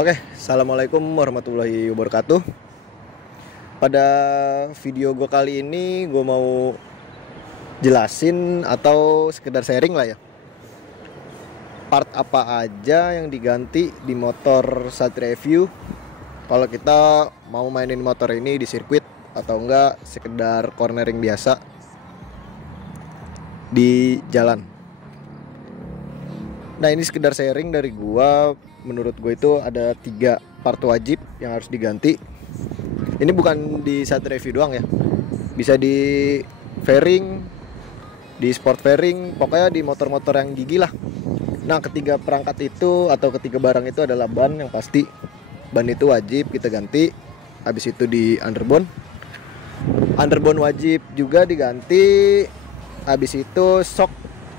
Oke, assalamualaikum warahmatullahi wabarakatuh. Pada video gue kali ini gue mau jelasin atau sekedar sharing lah ya, part apa aja yang diganti di motor Satria View kalau kita mau mainin motor ini di sirkuit atau enggak sekedar cornering biasa di jalan. Nah, ini sekedar sharing dari gua. Menurut gue itu ada 3 part wajib yang harus diganti. Ini bukan di Satria View doang ya, bisa di fairing, di sport fairing, pokoknya di motor-motor yang gigi lah. Nah, ketiga perangkat itu atau ketiga barang itu adalah ban yang pasti. Ban itu wajib kita ganti. Habis itu di underbone wajib juga diganti. Habis itu shock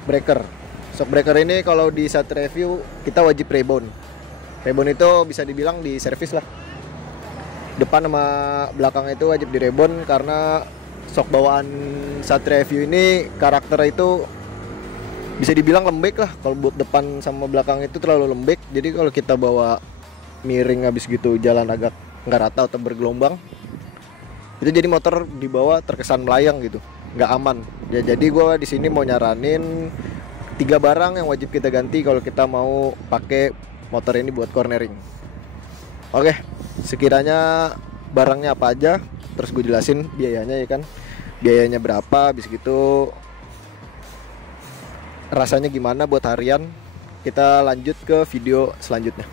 breaker. Shock breaker ini kalau di Satria View kita wajib rebound. Rebound itu bisa dibilang di servis lah. Depan sama belakang itu wajib di rebound karena shock bawaan Satria View ini karakter itu bisa dibilang lembek lah. Kalau buat depan sama belakang itu terlalu lembek. Jadi kalau kita bawa miring habis gitu jalan agak nggak rata atau bergelombang, itu jadi motor dibawa terkesan melayang gitu, nggak aman. Ya, jadi gue di sini mau nyaranin 3 barang yang wajib kita ganti kalau kita mau pakai motor ini buat cornering. Oke, sekiranya barangnya apa aja, terus gue jelasin biayanya ya kan. Biayanya berapa, habis gitu rasanya gimana buat harian. Kita lanjut ke video selanjutnya.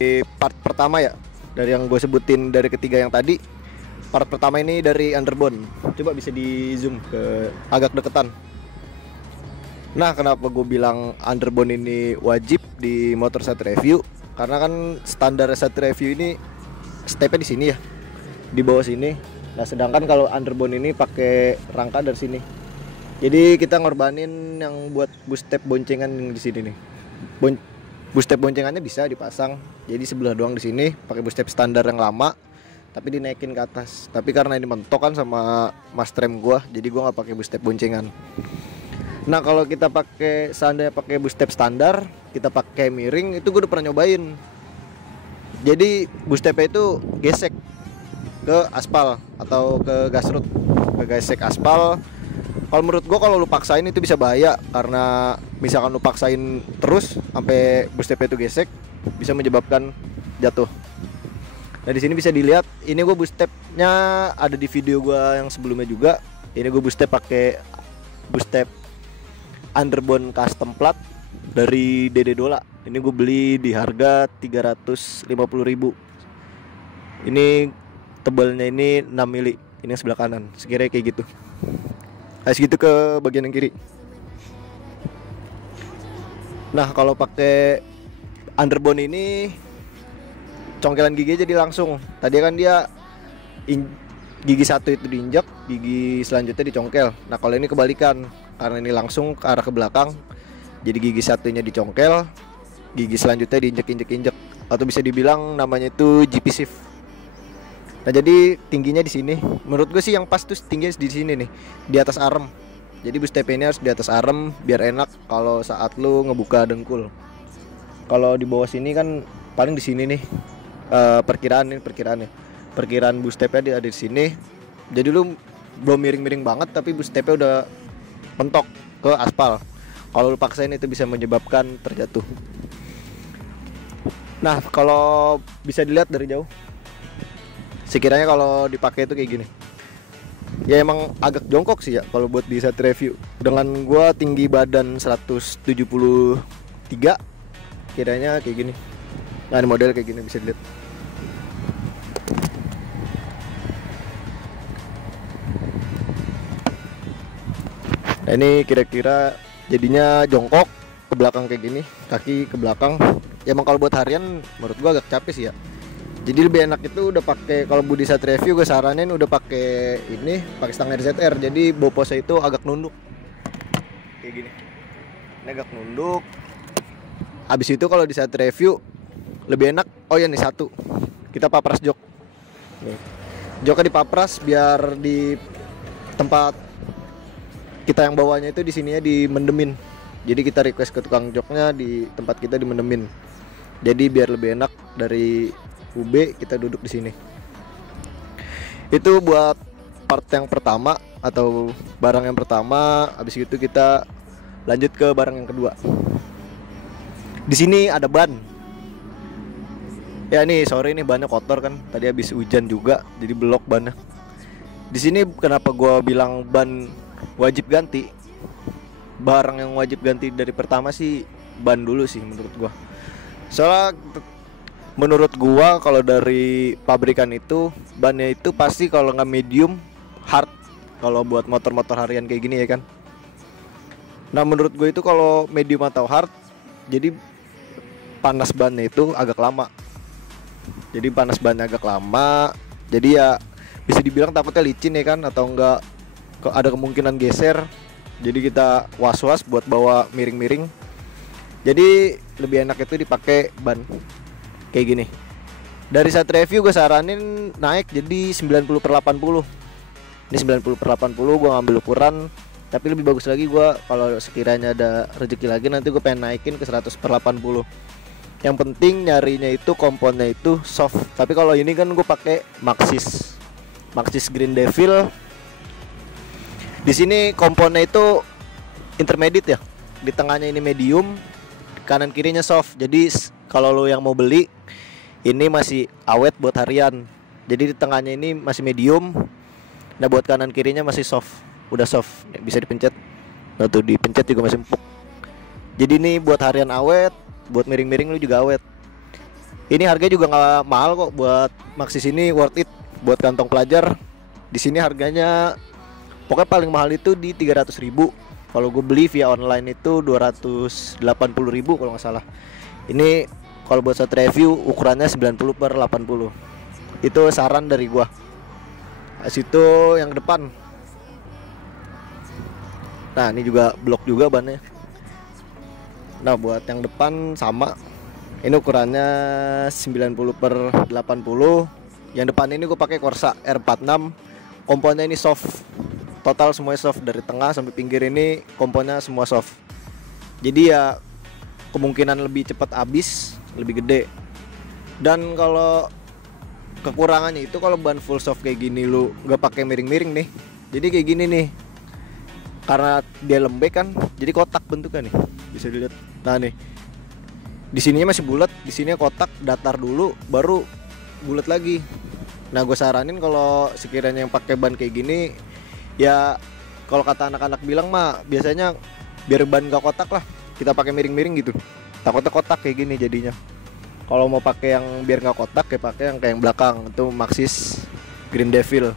Di part pertama ya, dari yang gue sebutin dari ketiga yang tadi. Part pertama ini dari underbone. Coba bisa di zoom ke agak deketan. Nah, kenapa gue bilang underbone ini wajib di motor Satria View? Karena kan standar Satria View ini stepnya di sini ya, di bawah sini. Nah, sedangkan kalau underbone ini pakai rangka dari sini. Jadi kita ngorbanin yang buat boost step boncengan di sini nih. Boost step boncengannya bisa dipasang. Jadi sebelah doang di sini pakai boost step standar yang lama, tapi dinaikin ke atas. Tapi karena ini mentok kan sama mas trem gua, jadi gua nggak pakai boost step boncengan. Nah, kalau kita seandainya pakai boost step standar, kita pakai miring, itu gue udah pernah nyobain. Jadi boost stepnya itu gesek ke aspal atau ke gasrut, ke gesek aspal. Kalau menurut gue kalau lu paksain itu bisa bahaya, karena misalkan lu paksain terus sampai boost stepnya itu gesek, bisa menyebabkan jatuh. Nah, di sini bisa dilihat, ini gue boost stepnya ada di video gue yang sebelumnya juga. Ini gue boost step pakai boost step underbone custom plat dari Dede Dola. Ini gue beli di harga 350.000. Ini tebalnya ini 6 mili. Ini yang sebelah kanan, sekiranya kayak gitu. Nah, segitu ke bagian yang kiri. Nah, kalau pakai underbone ini congkelan gigi jadi langsung. Tadi kan dia gigi satu itu diinjak, gigi selanjutnya dicongkel. Nah, kalau ini kebalikan, karena ini langsung ke arah ke belakang, jadi gigi satunya dicongkel, gigi selanjutnya diinjek-injek, atau bisa dibilang namanya itu GP shift. Nah, jadi tingginya di sini. Menurut gue sih yang pas tuh tingginya di sini nih, di atas arem. Jadi boost step ini harus di atas arem biar enak kalau saat lu ngebuka dengkul. Kalau di bawah sini kan paling di sini nih. Perkiraan boost stepnya ada di sini. Jadi lu belum miring-miring banget, tapi boost stepnya udah mentok ke aspal. Kalau lu paksain itu bisa menyebabkan terjatuh. Nah, kalau bisa dilihat dari jauh, sekiranya kalau dipakai itu kayak gini. Ya emang agak jongkok sih ya kalau buat di Satria View. Dengan gua tinggi badan 173, kiranya kayak gini. Nah, ini model kayak gini bisa dilihat. Nah, ini kira-kira jadinya jongkok ke belakang kayak gini, kaki ke belakang. Ya emang kalau buat harian menurut gua agak capek sih ya. Jadi lebih enak itu udah pakai, kalau Budi Satria View gue saranin udah pakai ini, pakai stang RZR. Jadi bau posnya itu agak nunduk. Kayak gini. Ini agak nunduk. Habis itu kalau di Satria View lebih enak, oh ya nih satu. Kita papras jok. Nih. Joknya dipapras biar di tempat kita yang bawanya itu di sininya dimendemin. Jadi kita request ke tukang joknya di tempat kita dimendemin. Jadi biar lebih enak dari UB kita duduk di sini. Itu buat part yang pertama atau barang yang pertama. Habis itu kita lanjut ke barang yang kedua. Di sini ada ban. Ya nih sorry nih bannya kotor kan. Tadi habis hujan juga jadi blok bannya. Di sini kenapa gua bilang ban wajib ganti? Barang yang wajib ganti dari pertama sih ban dulu sih menurut gua. Soalnya menurut gua kalau dari pabrikan itu bannya itu pasti kalau nggak medium hard kalau buat motor-motor harian kayak gini ya kan. Nah menurut gue itu kalau medium atau hard jadi panas bannya itu agak lama. Jadi panas bannya agak lama. Jadi ya bisa dibilang takutnya licin ya kan, atau enggak ada kemungkinan geser. Jadi kita was-was buat bawa miring-miring. Jadi lebih enak itu dipakai ban kayak gini. Dari satu review gue saranin naik jadi 90/80. Ini 90/80 gue ngambil ukuran. Tapi lebih bagus lagi gue kalau sekiranya ada rezeki lagi nanti gue pengen naikin ke 100/80. Yang penting nyarinya itu komponnya itu soft. Tapi kalau ini kan gue pakai Maxxis Green Devil. Di sini komponnya itu intermediate ya. Di tengahnya ini medium, kanan kirinya soft. Jadi kalau lo yang mau beli ini masih awet buat harian. Jadi di tengahnya ini masih medium. Nah buat kanan kirinya masih soft. Udah soft, bisa dipencet. Nah tuh dipencet juga masih empuk. Jadi ini buat harian awet, buat miring-miring lu juga awet. Ini harganya juga nggak mahal kok. Buat Maxxis ini worth it. Buat kantong pelajar di sini harganya pokoknya paling mahal itu di 300.000. Kalau gue beli via online itu 280.000 kalau nggak salah. Ini kalau buat satu review ukurannya 90/80. Itu saran dari gua. Situ yang depan. Nah ini juga blok juga bannya. Nah buat yang depan sama. Ini ukurannya 90/80. Yang depan ini gue pakai Corsa R46. Komponnya ini soft. Total semuanya soft dari tengah sampai pinggir ini komponnya semua soft. Jadi ya kemungkinan lebih cepat habis, lebih gede. Dan kalau kekurangannya itu kalau ban full soft kayak gini lu nggak pakai miring-miring nih. Jadi kayak gini nih. Karena dia lembek kan, jadi kotak bentuknya nih. Bisa dilihat. Nah nih. Di sininya masih bulat, di sininya kotak, datar dulu baru bulat lagi. Nah, gue saranin kalau sekiranya yang pakai ban kayak gini ya kalau kata anak-anak bilang mah biasanya biar ban gak kotak lah, kita pakai miring-miring gitu. Takutnya kotak kayak gini jadinya. Kalau mau pakai yang biar gak kotak ya pakai yang kayak yang belakang, itu Maxxis Green Devil.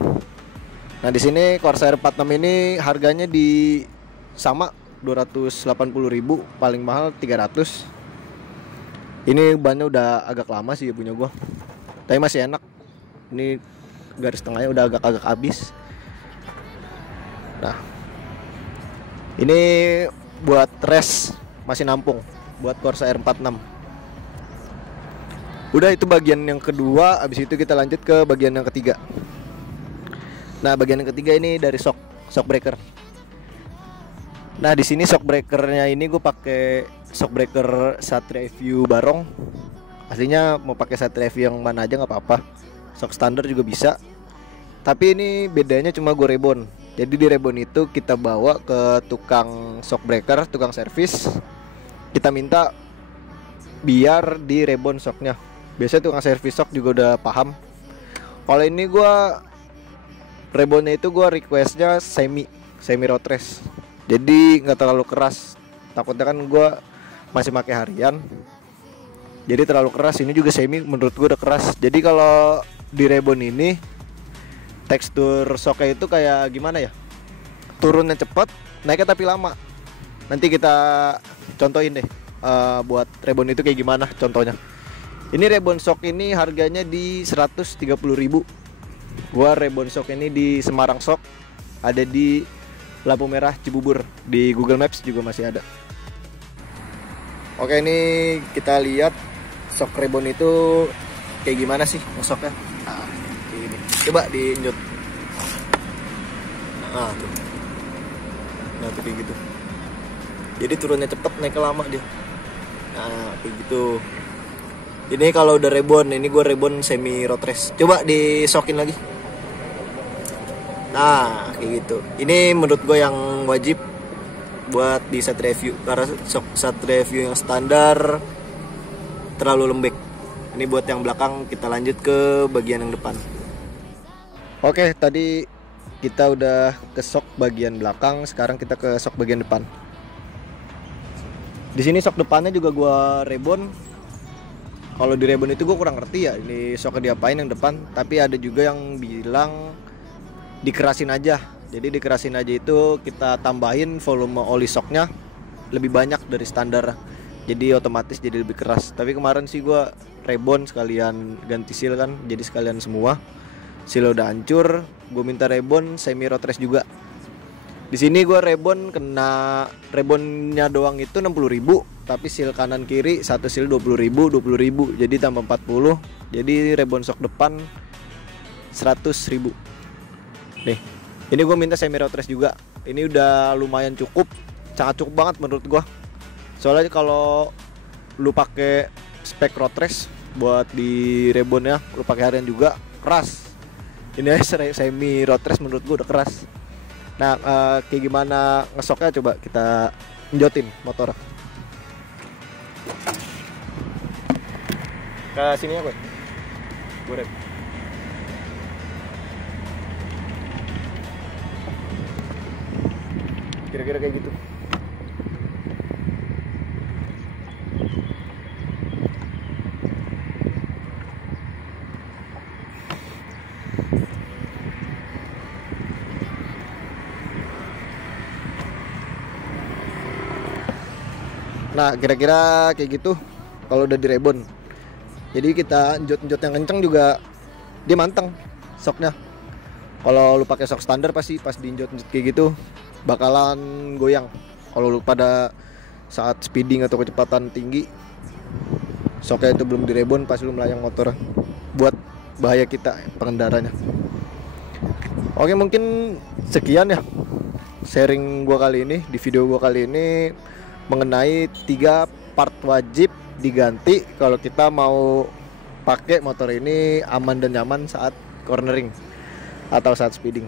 Nah, di sini Corsa R46 ini harganya di sama 280.000, paling mahal 300. Ini bannya udah agak lama sih ya punya gua. Tapi masih enak. Ini garis tengahnya udah agak-agak habis. Nah, ini buat res masih nampung buat Corsa R46. Udah itu bagian yang kedua, habis itu kita lanjut ke bagian yang ketiga. Nah, bagian yang ketiga ini dari shock breaker. Nah, di sini shock breakernya ini gue pakai shock breaker Satria View Barong. Aslinya mau pakai Satria View yang mana aja nggak apa-apa. Shock standar juga bisa. Tapi ini bedanya cuma gue rebon. Jadi di rebon itu kita bawa ke tukang shock breaker, tukang servis. Kita minta biar di rebon shocknya. Biasanya tukang servis shock juga udah paham. Kalau ini gue rebonnya itu gue requestnya semi road race. Jadi nggak terlalu keras. Takutnya kan gue masih pakai harian. Jadi terlalu keras. Ini juga semi menurut gue udah keras. Jadi kalau di rebon ini tekstur shocknya itu kayak gimana ya? Turunnya cepat, naiknya tapi lama. Nanti kita contohin deh buat rebon itu kayak gimana contohnya. Ini rebon shock ini harganya di 130.000. Gua rebon shock ini di Semarang Shock, ada di lampu merah Cibubur. Di Google Maps juga masih ada. Oke, ini kita lihat shock rebon itu kayak gimana sih shocknya. Nah, kayak gini. Coba dinyut. Nah, tuh. Nah, tuh kayak gitu. Jadi turunnya cepet, naiknya lama dia. Nah, kayak gitu. Ini kalau udah rebon, ini gue rebon semi road race. Coba disokin lagi. Nah, kayak gitu. Ini menurut gue yang wajib buat di set review, karena set review yang standar terlalu lembek. Ini buat yang belakang, kita lanjut ke bagian yang depan. Oke, tadi kita udah ke shock bagian belakang, sekarang kita ke shock bagian depan. Di sini shock depannya juga gue rebon. Kalau di rebon itu gue kurang ngerti ya, ini shocknya diapain yang depan. Tapi ada juga yang bilang dikerasin aja. Jadi dikerasin aja itu kita tambahin volume oli shocknya lebih banyak dari standar. Jadi otomatis jadi lebih keras. Tapi kemarin sih gue rebon sekalian ganti seal kan, jadi sekalian semua. Seal udah hancur, gue minta rebon semi road race juga. Di sini gue rebon kena rebonnya doang itu 60.000, tapi seal kanan kiri satu seal 20.000, jadi tambah 40. Jadi rebon shock depan 100.000. Nih, ini gue minta semi road race juga. Ini udah lumayan cukup, sangat cukup banget menurut gue. Soalnya kalau lu pakai spek road race buat di rebonnya, lu pakai harian juga keras. Ini semi road race menurut gue udah keras. Nah, kayak gimana ngesoknya coba kita enjotin motor. Ke sini ya gue. Rep. Kira-kira kayak gitu. Nah, kira-kira kayak gitu kalau udah di rebon. Jadi kita njot-njot yang kenceng juga dia manteng shocknya. Kalau lu pakai shock standar pasti pas diinjot-njot kayak gitu bakalan goyang. Kalau lu pada saat speeding atau kecepatan tinggi, shocknya itu belum di rebon pas lu melayang motor, buat bahaya kita pengendaranya. Oke, mungkin sekian ya sharing gua kali ini di video gua kali ini mengenai 3 part wajib diganti kalau kita mau pakai motor ini aman dan nyaman saat cornering atau saat speeding.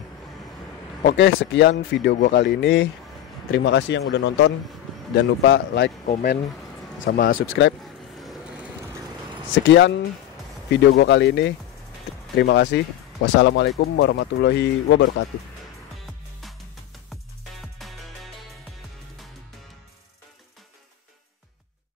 Oke, sekian video gua kali ini. Terima kasih yang udah nonton. Jangan lupa like, komen, sama subscribe. Sekian video gua kali ini. Terima kasih. Wassalamualaikum warahmatullahi wabarakatuh.